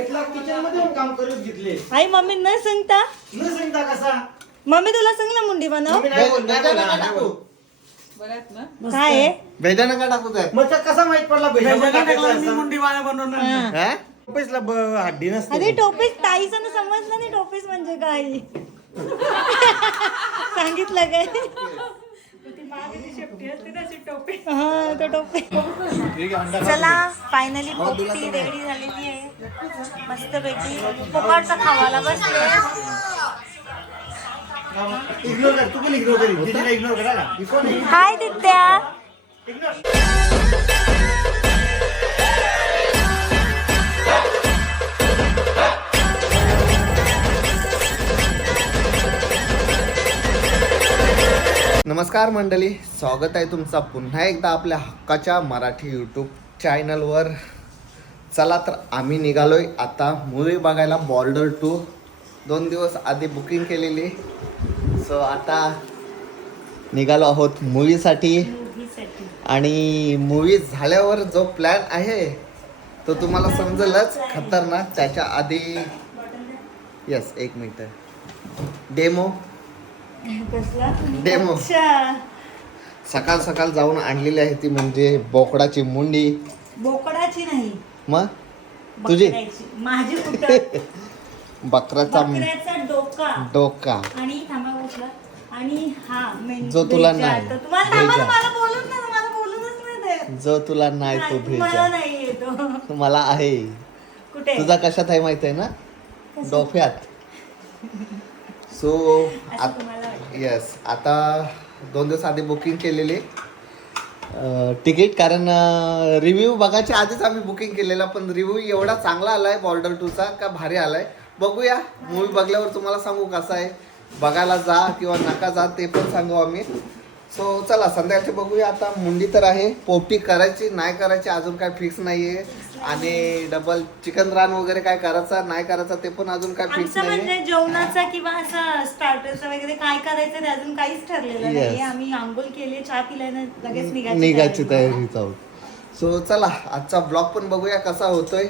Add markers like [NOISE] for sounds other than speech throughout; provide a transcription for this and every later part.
घेतला किचनमध्ये येऊन काम करत घेतले. आई मम्मी न सांगता? न सांगता कसा? मम्मी तुला सांग ना मुंडी बनव. मम्मी नाही बोल- नाही बोलणार, नाही बोल. काय आहे? नका टाकू त्यात मग तर कसा माहीत पडला भेजामध्ये टाकायचा असा? हा. हा? रुपयाला ब- हड्डी नसते. अरे टोपीस ताईचं ना समजलं नाही टोपीस म्हणजे काय? सांगितलं काय? हा तो टोपी. चला फायनली पोपटी रेडी झालेली आहे. मस्त पैकी पोपाटचा खावाला बसले. इग्नोर कर नमस्कार मंडळी स्वागत आहे तुमचा पुन्हा एकदा आपल्या हक्काच्या मराठी यूट्यूब चॅनलवर चला तर आम्ही निघालोय आता मूवी बघायला बॉर्डर टू दोन दिवस आधी बुकिंग केलेली. सो आता निघालो आहोत मूवीसाठी आणि मूवी झाल्यावर जो प्लॅन आहे तो तुम्हाला समजेलच खतरनाक. त्याच्या आधी यस एक मिनिट डेमो कसला डेमो. अच्छा. सकाळ सकाळ जाऊन आणलेली आहे ती म्हणजे बोकडाची मुंडी. बोकडाची नाही. मग? तुझी? बकऱ्याची. माझी कुठं? [LAUGHS] बकराचा बकऱ्याचा डोका. डोका. आणि थांबा बसला. आणि हा मेन जो तुला भेजा. नाही. तर तुम्हाला थांबा ना, भेजा. मला बोलून ना मला बोलूनच नाही देत. जो तुला नाही तो नाही, भेजा. नाही येतो. [LAUGHS] मला आहे. कुठे? तुझा कशात आहे माहीत आहे ना? डोफ्यात सो [LAUGHS] असं तुम्हाला. येस आता दोन दिवस आधी बुकिंग केलेली. तिकीट कारण रिव्ह्यू बघायच्या आधीच आम्ही बुकिंग केलेला पण रिव्ह्यू एवढा चांगला आला आहे बॉर्डर टूचा का भारी आला आहे बघूया मूवी बघल्यावर तुम्हाला सांगू कसा आहे. बघायला जा किंवा नका जा ते पण सांगू आम्ही. सो चला संध्याकाळची बघूया. आता मुंडी तर आहे. पोपटी करायची नाही करायची अजून काय फिक्स नाही आहे आणि डबल चिकन रान वगैरे काय करायचा नाही करायचा ते पण अजून काय फिक्स आमचं म्हणजे जेवणाचा किंवा असं स्टार्टरचं वगैरे काय करायचं ते अजून काहीच ठरलेलं Yes. नाही आम्ही आंघोळ केली चहा पिल्यानं लगेच निघायची निघायची तयारी. तयारीच आहोत सो चला आजचा ब्लॉग पण बघूया कसा होतोय.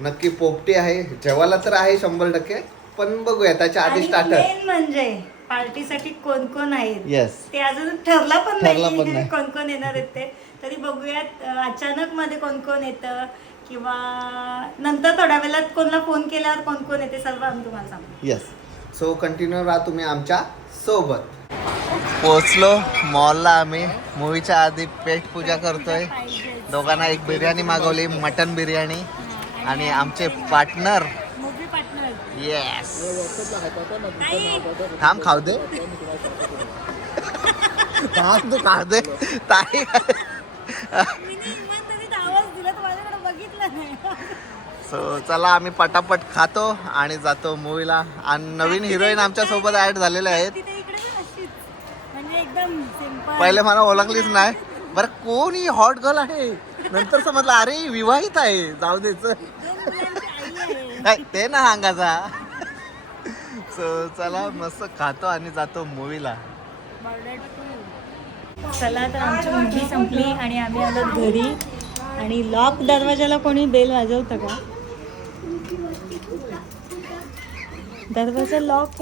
नक्की पोपटी आहे जेवायला तर आहे शंभर टक्के पण बघूया त्याच्या आधी आणि स्टार्टर म्हणजे पार्टीसाठी कोण कोण आहेत? येस ते अजून ठरला पण ठरला पण नाही नाही. कोण कोण येणार आहेत ते. तरी बघूयात अं, अचानक मध्ये कोण कोण येतं किंवा नंतर थोड्या वेळात कोणाला फोन केल्यावर कोण कोण येते सर्व आम्ही तुम्हाला सांगू येस सो कंटिन्यू राहा तुम्ही आमच्यासोबत. पोचलो मॉलला आम्ही. मूवीच्या आधी पेट पूजा करतोय. दोघांना एक बिर्याणी मागवली मटन बिर्याणी. आणि आमचे पार्टनर मूवी पार्टनर येस थांब खाऊ दे. [LAUGHS] थांब तू खाऊ दे. ताई आवाज दिला तर माझ्याकडे बघितलं नाही सो चला आम्ही पटापट खातो आणि जातो मूवीला आणि नवीन हिरोईन आमच्यासोबत ऍड झालेले आहेत. म्हणजे पहिले मला ओळखलीच नाही. बरं कोण ही हॉट गर्ल आहे? नंतर समजलं अरे विवाहित आहे. जाऊ देच ते ना सांगायचा सो चला मस्त खातो आणि जातो मूवीला चला तर आमची मुलगी संपली आणि आम्ही आलो घरी. आणि लॉक दरवाजाला कोणी बेल वाजवतं का? दरवाजा lock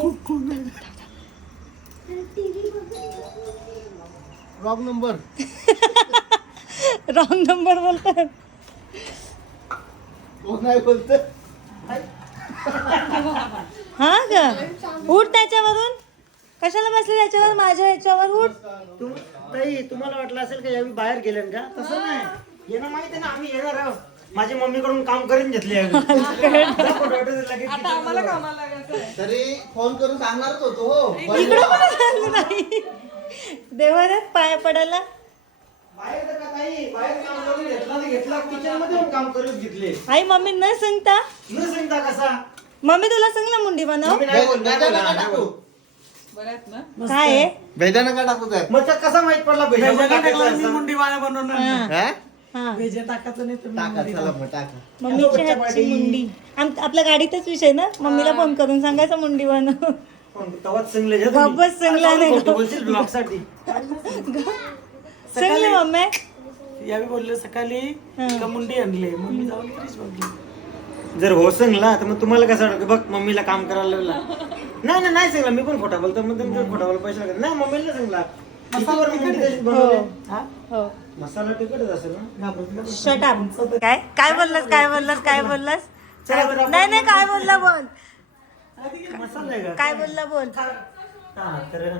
wrong number wrong number बोलतात हा का? उठ त्याच्यावरून. कशाला बसले त्याच्यावर? माझ्या ह्याच्यावर उठ. तुम्हाला वाटलं असेल का बाहेर गेले का? तसं नाही. येणं माहिती आहे ना आम्ही येणार आहोत. माझ्या मम्मीकडून काम करून घेतले आम्ही. जा photo वाटू दे लगेच kitchen वर. तरी फोन करून सांगणारच होतो हो. इकडं पण झालं नाही. देवाने पाया पडायला. बाहेर तर का ताई? बाहेर काम करून घेतला तर घेतला. किचनमध्ये येऊन काम करून घेतले. आई मम्मी न सांगता? न सांगता कसा? मम्मी तुला सांग ना मुंडी बनव. मम्मी नाही बोल- नाही भेजा. काय आहे? भेजा नका टाकू त्यात मग तर कसा माहीत पडला? टाकायचा असा? हा, टाका चला मग टाका. मम्मीची हातची मुंडी. आम- आपल्या गाडीतच विषय ना? मम्मीला फोन करून सांगायचं मुंडी बनव पण तवाच सांगले जा बाबच सांगला नाही. खोटं बोलशील ब्लॉगसाठी सांगले मम्मी. यावी बोलले सकाळी हा. का मुंडी आणले. मग मी जाऊन फ्रीज बघली. जर हो सांगला तर मग तुम्हाला कसं वाटतं? बघ मम्मीला काम करायला लागला. नाही नाही नाही सांगला. मी पण खोटा बोलतो. मग तुम्ही खोटा बोल पैसे लागत नाही मम्मीला सांगला. कशी बनवली? हा? हो? मसाला तिखटच असेल ना. शट अप काय? काय बोललास? काय बोललास? काय बोललास? नाही नाही काय बोलला बोल. मसाला आहे का? काय बोलला बोल? हा, तर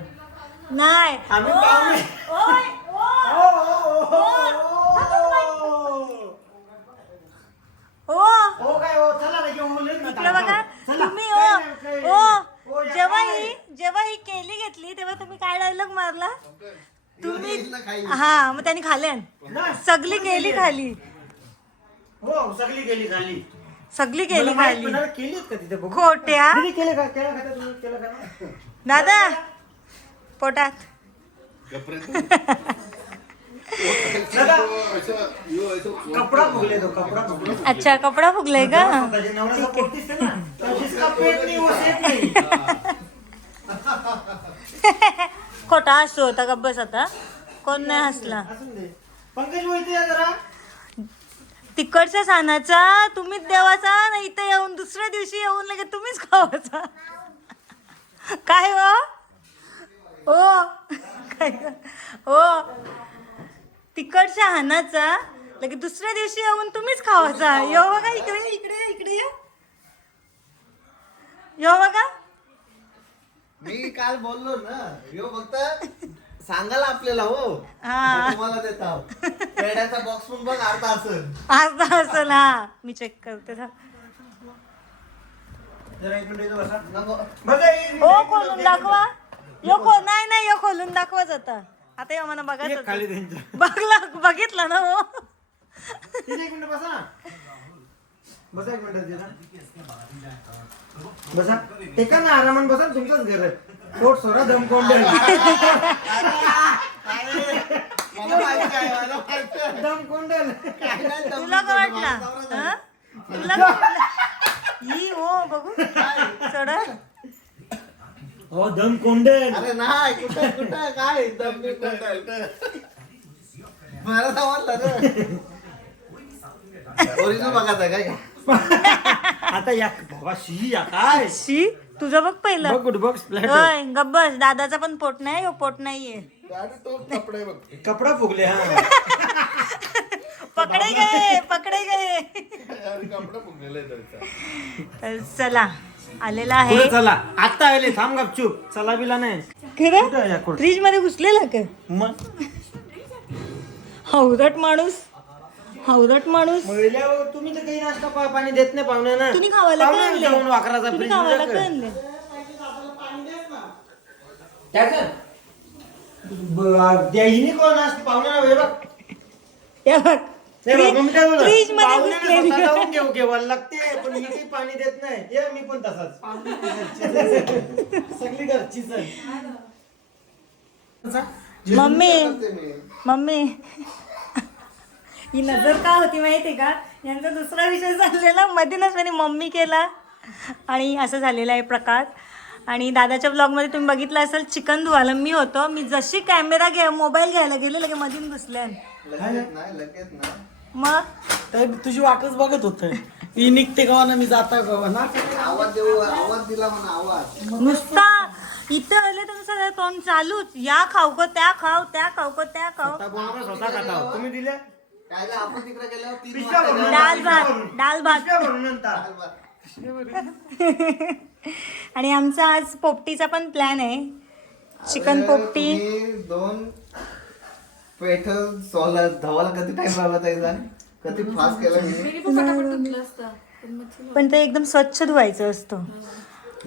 नाही. आम्ही पाहुणे ओय, ओय. ओ, ओ, ओ, ओ, ओ ओ. ओ काय ओ चला ना घेऊन. इकडे बघा. तुम्ही काय ओ ओ नाही. ओ, या जेव्हा काय? ही जेव्हा ही केली घेतली तेव्हा तुम्ही काय डायलॉग मारला? तुम्ही. हा मग त्यांनी खाल्यान ना, सगळी केली खाली. हो सगळी गेली झाली सगळी केली खाली. का तिथे खोट्या. दीदी, केलं का केलं का तुम्ही? केलं का? दादा पोटात. [LAUGHS] कपडा फुगले तो कपडा फुगले. अच्छा कपडा फुगलाय का? ना. नाही सेट नाही. खोटा हसू होता गब्बस आता? कोण नाही हसला. पंकज या जरा. तिकडच्या सानाचा तुम्हीच देवाचा ना इथं येऊन दुसऱ्या दिवशी येऊन लगे तुम्हीच खावाचा. काय हो? हो काय? हो तिकडच्या हानाचा लगे दुसऱ्या दिवशी येऊन तुम्हीच खावाचा. यो बघा इकडे इकडे इकडे. यो बघा. मी काल बोललो ना यो फक्त सांगायला आपल्याला हो. हा. तुम्हाला देता पेड्याचा बॉक्स पण बघ अर्धा असेल. अर्धा असेल हा. मी चेक करते थांब. जरा एक मिनिट इथं बसा. नको. बघा हे- हो खोलून दाखवा. यो खो नाही नाही यो खोलून दाखवाच आता आता यो मला बघायचं खाली होतं. त्यांच्या. बघला बघितलं ना हो. एक मिनिट बसा. बसा एक मिनिट जरा बसा. ते का ना आरामात बसा तुमचंच घर आहे. पोट सोरा दम कोंड मला माहिती आहे. मला माहिती आहे. दम कोंडल काय नाही तुला वाटलं? हं? तुला [LAUGHS] काय वाटलं? ही हो बघू. चढ हो दम कोंडल अरे नाही कुठं कुठं काय? दम बिम कुठं? मला समजलं रे. [LAUGHS] ओरिजिनल बघायचं आहे काय? [LAUGHS] आता या बाबा शी या काय? शी? तुझं बघ पहिलं. बघ कुठं बघ स्प्लॅट होय गब्बस दादाचा पण पोट नाही हो पोट नाहीये. तो कपडे बघ. कपडा फुगले हा. [LAUGHS] पकडे गए पकडे गए अरे कपडे फुगलेले आहेत त्याचा. तर चला आलेला आहे. पुढे चला. आता आले थांब गपचूप चला बिला नाही? फ्रीजमध्ये घुसलेला का? मग? हौदट माणूस. हौदट माणूस तुम्ही तर काही नाश्ता पा- पाणी देत नाही पाहुण्यांना तुम्ही खावायला का पाहुण्यांना आणले जाऊन वाकराचा तुम्ही फ्रीज खावायला मध्ये का कर. आणले त्याचं? ब- द्या, हिने कोण पाहुण्यांना हे बघ. बघ हे बघ, मग मी काय बोलतो? फ्रीजमध्ये पाहुण्यांना घुसलेली. स्वतः जाऊन घेऊ घेवायला लागते पण ही काही पाणी देत नाही ये मी पण तसाच सगळी घरचीच आहे. मम्मी. मम्मी ही नजर का होती माहिती का? यांचा दुसरा विषय चाललेला मधूनच त्यांनी मम्मी केला. आणि असं झालेला आहे प्रकार. आणि दादाच्या ब्लॉगमध्ये तुम्ही बघितलं असेल चिकन धुवायला मी होतो. मी जशी कॅमेरा घ्या मोबाईल घ्यायला गेले लगे मधून घुसल्या मग? तर तुझी वाटच बघत होत. ती निघते गावा ना मी जाता गावा ना? आवाज देऊ आवाज दिला म्हणा आवाज. नुसता इथं आले तर सगळं तोंड चालूच. या खाऊ को त्या खाऊ त्या खाऊ को त्या खाऊ. स्वतः हो. तुम्ही दिले? कायला आपण तिकडे गेल्यावर तीन पिशव्या वाजता भरून डाल भात डाल भात. पिशव्या भरून आणता. [LAUGHS] आणि आमचा आज पोपटीचा पण प्लॅन आहे. चिकन अरे, पोपटी. तुम्ही दोन पेठ सोला धवाला कधी टाइम लागला त्याचा कधी फास्ट केला मी? पण ते एकदम स्वच्छ धुवायचं असतं.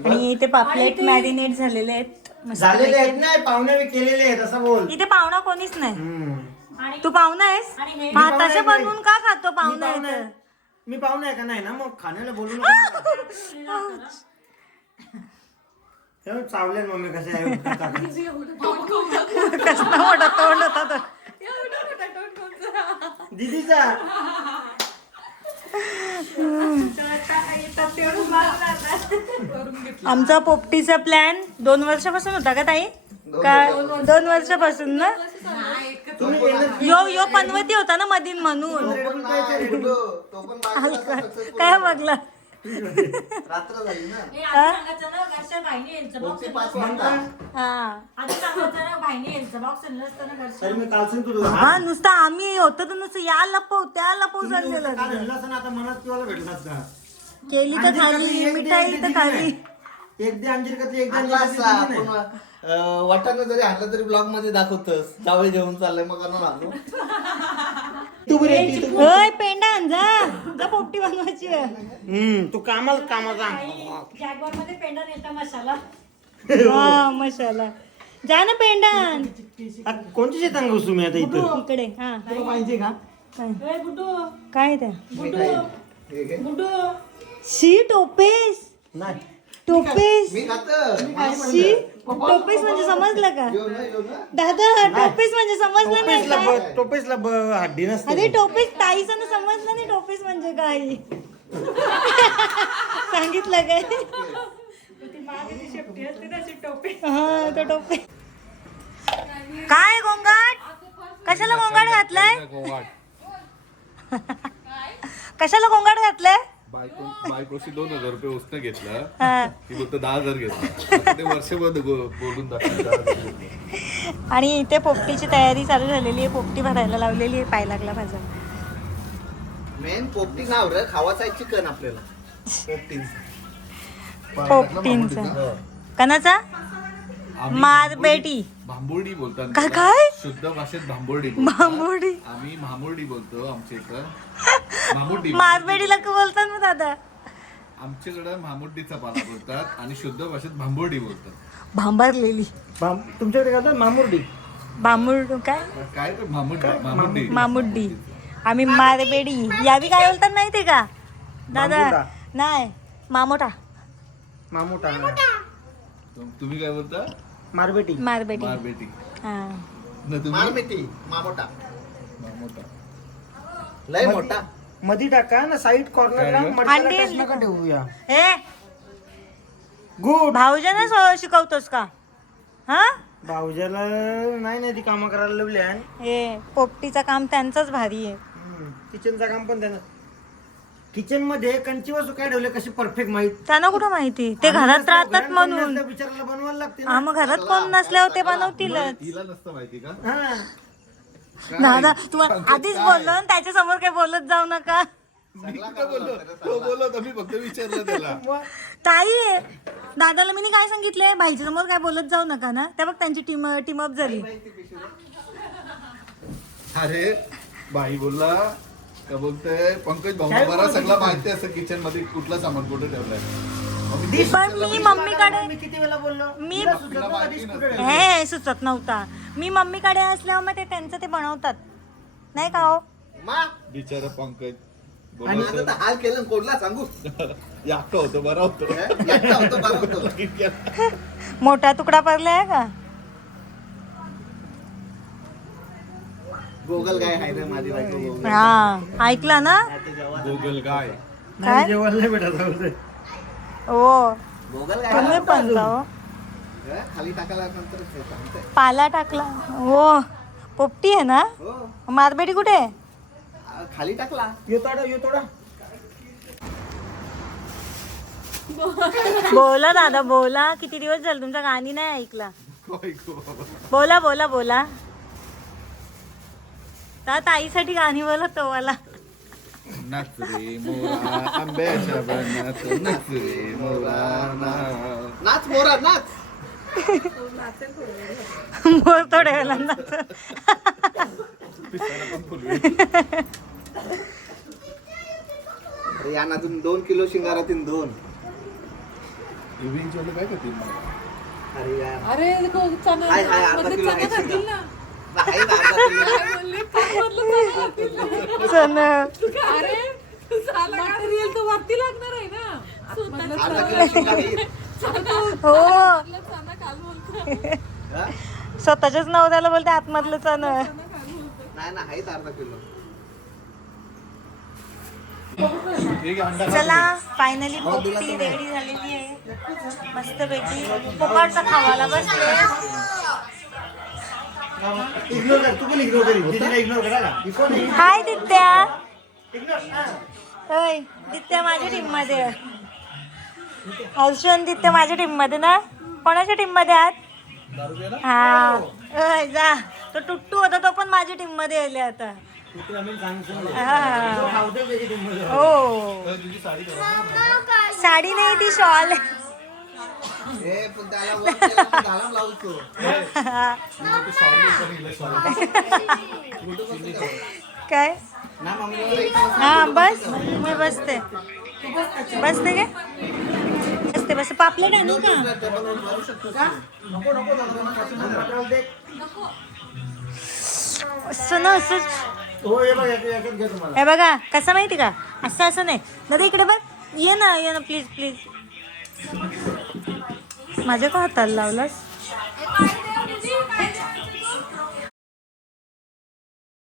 आणि इथे पापलेट मॅरिनेट झालेले आहेत. मस्त झालेले आहेत नाही पाहुणे केलेले आहेत असं बोल. इथे पाहुणा कोणीच नाही. हम्म. तू पाहुणा आहेस भाताचे बनवून का खातो मी पाहुणा पाहुणा आहे आहे. तर? मी पाहुणे आहे का नाही ना मग खाण्याला बोलू नका हे चावले मम्मी कसे आहे [LAUGHS] कसला मोठा तोंड होता तो. दीदीचा आमचा पोपटीचा प्लॅन दोन वर्षापासून होता का ताई का दोन वर्षापासून ना? यो यो पनवती होता ना मधीन म्हणून. काय बघला? हा? नुसतं आम्ही होतो तर नुसतं या लपव त्या लपव चाललेलं काल तर खाली मिठाई तर खाली. एक दे अंजीर का एक वाटाणा जरी आणलं तरी ब्लॉगमध्ये दाखवतोस. जावे जेवण चाललंय मग आणून आणू. होय पेंडा आण जा. जा पोपटी बनवायची. आहे. हम्म तू कामाला कामाला हा. मशाला जा ना पेंडा आण. आ, कोणती शेतांग घुसू मी आता इथं? इकडे हा. पाहिजे का? काय? काय त्या हे घे. शी टोपेस. नाही. टोपेस. मी खात. शी टोपेस म्हणजे समजलं का? दादा टोपेस म्हणजे समजलं नाही टोपेसला का? टोपेसला हड्डी नसते. अरे टोपेस ताईचं ना समजलं नाही टोपेस म्हणजे काय सांगितलं काय? हा तो टोपे काय गोंगाट? कशाला गोंगाट घातलाय? कशाला गोंगाट घातलाय? बायको बायकोशी दोन हजार रुपये उसने घेतला. हा. ती फक्त दहा हजार घेतला. ते वर्षभर बोलून दाखवलं आणि इथे पोपटीची तयारी चालू झालेली आहे. पोपटी भरायला लावलेली आहे. पाय लागला माझा. मेन पोपटी नाव रे. खावाचा आहे चिकन आपल्याला. पोपटी पोपटींचा. कणाचा? मारबेटी. भांबोर्डी बोलतात. काय? शुद्ध भाषेत भांबोर्डी बोलतात. मामुडी आम्ही भांबोर्डी बोलतो आमच्या इथं. मामुड्डी मारबेटीला का बोलतात मग दादा. आमच्याकडे मामुड्डीचा पाला बोलतात आणि शुद्ध भाषेत भांबोर्डी बोलतात. भांबारलेली. बाम- तुमच्याकडे काय मामुर्डी बांबूड काय? काय ते मामुड्डी आम्ही मारबेडी. यावी काय बोलतात माहितीये का? दादा. मामुडा. नाही मामोटा. मामुटा. तुम- तुम्ही काय बोलता? मारबेटी मारबेटी मारबेटी हा. न तुम्ही? मारमिटी मामोटा. मामोटा. लय मोठा. मधी टाका ना साईड कॉर्नरला? मडक्याला अंडी- नका ठेवूया ए गुड भाऊजाना सो- शिकवतोस का? हा? भाऊजाला नाही नाही ती कामं करायला लावली आहे. हे पोपटीचं काम त्यांचंच भारी आहे. किचनचं काम पण त्यानं किचनमध्ये कंची वस्तू काय ठेवले कशी परफेक्ट माहीत? त्यांना कुठं माहिती? ते घरात राहतात म्हणून. विचारायला बनवायला लागते हा मग घरात कोण नसल्यावर ते बनवतीलच. हिला नसतं माहिती का? हा. दादा तुम्हाला आधीच बोललो ना त्याच्यासमोर काही बोलत जाऊ नका. मी कुठं बोललो? तो बोललो तर मी फक्त विचारलं त्याला. ताई. दादाला मी काय सांगितलंय? बाईच्या समोर काय बोलत जाऊ नका ना. त्या बघ त्यांची टीम टीम अप झाली. अरे बाई बोलला. का बोलतोय पंकज भाऊ मला सगळं माहिती असं किचनमध्ये कुठलं सामान कुठे ठेवलंय? पण मी मम्मीकडे मी किती वेळा बोललो? मी. हे सुचत नव्हता. मी मम्मीकडे असल्यावर मग ते त्यांचं ते बनवतात. नाही का हो? मा. बिचारा पंकज हाल केलं कोणला सांगू. होतो बरा होतो. एकटा होतो बरा होतो. मोठा तुकडा पडलाय का? गोगल गाय आहे रे माझी बायको गोगल हा ऐकला ना? गोगल गाय. काय? जेवण नाही भेटत. हो. गोगल गाय तुम्ही पण हे, खाली टाकायला. पाला टाकला. हो. पोपटी आहे ना? हो. मारबेटी कुठे? खाली टाकला. यो तोडा यो तोडा. [LAUGHS] बोला दादा बोला. किती दिवस झाले तुमचा गाणी नाही ऐकला? बोला बोला बोला. तर ताईसाठी गाणी बोला तो मला. नाच रे मोरा नाच रे मोरा थोड्या वेळाला अरे या नातून दोन किलो शिंगारातील दोन काय करतील? अरे यार अरे देखो चना हाय हाय अर्धा मधले किलो चना आहे घातील शिंगा. ना आहे ना, अर्धा किलो. बोलले, काय मधलं चना घातील ना? सण अरे मटेरियल तर वरती लागणार आहे ना अर्धा किलो. [LAUGHS] हो मधलं चना घाल बोलतो हा? [LAUGHS] स्वतःच्याच नवऱ्याला बोलते आतमधलं चण नाही ना आहेत अर्धा किलो. एक अंडा चला फायनली पोपटी रेडी झालेली आहे. मस्त पैकी पोपाडचा खावाला बसले. इग्नोर कर तू पण इग्नोर करी दीदीला इग्नोर करा का कोण आहे हाय दित्या. इग्नोर होय दित्या माझ्या टीममध्ये. आहे. हर्षन दित्या माझ्या टीममध्ये ना? कोणाच्या टीममध्ये आहात? हा. जा. तो टुट्टू होता तो पण माझ्या टीममध्ये आले आता. हा. हो. साडी नाही ती शॉल. काय? हा बस. मी बसते. बसते काय? बसते बस पापलेट आणू का? असं ना असं. हे बघा कसं माहिती का? असं असं नाही. दादा इकडे बघ. ये ना ये ना प्लीज प्लीज माझ्या का हाताला लावलास?